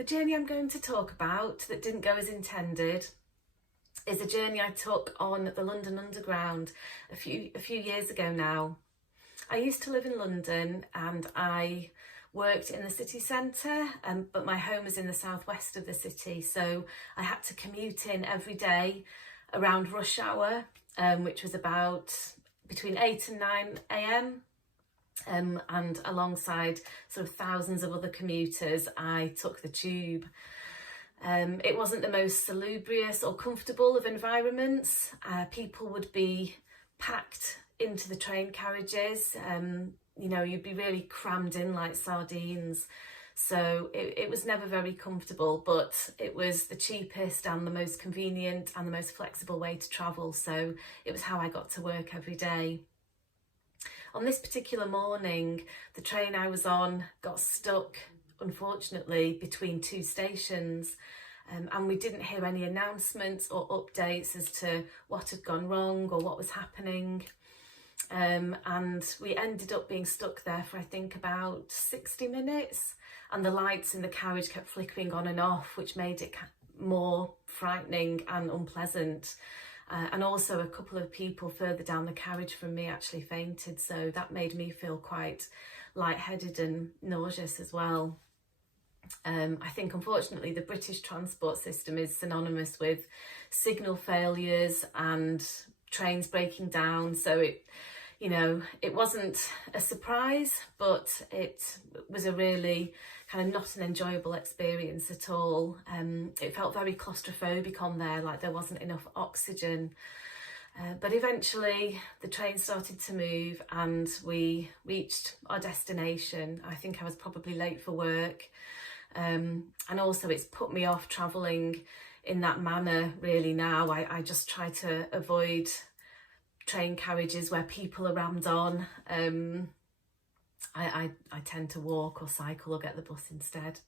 The journey I'm going to talk about that didn't go as intended is a journey I took on the London Underground a few years ago now. I used to live in London and I worked in the city centre, but my home was in the southwest of the city, so I had to commute in every day around rush hour, which was about between 8 and 9 a.m. And alongside sort of thousands of other commuters, I took the tube. It wasn't the most salubrious or comfortable of environments. People would be packed into the train carriages. You'd be really crammed in like sardines. So it was never very comfortable, but it was the cheapest and the most convenient and the most flexible way to travel. So it was how I got to work every day. On this particular morning, the train I was on got stuck, unfortunately, between two stations, and we didn't hear any announcements or updates as to what had gone wrong or what was happening. And we ended up being stuck there for I think about 60 minutes, and the lights in the carriage kept flickering on and off, which made it more frightening and unpleasant. And also a couple of people further down the carriage from me actually fainted, so that made me feel quite lightheaded and nauseous as well. I think unfortunately the British transport system is synonymous with signal failures and trains breaking down, so it wasn't a surprise, but it was a really kind of not an enjoyable experience at all. It felt very claustrophobic on there, like there wasn't enough oxygen. But eventually the train started to move and we reached our destination. I think I was probably late for work. And also it's put me off travelling in that manner really now. I just try to avoid train carriages where people are rammed on. I tend to walk or cycle or get the bus instead.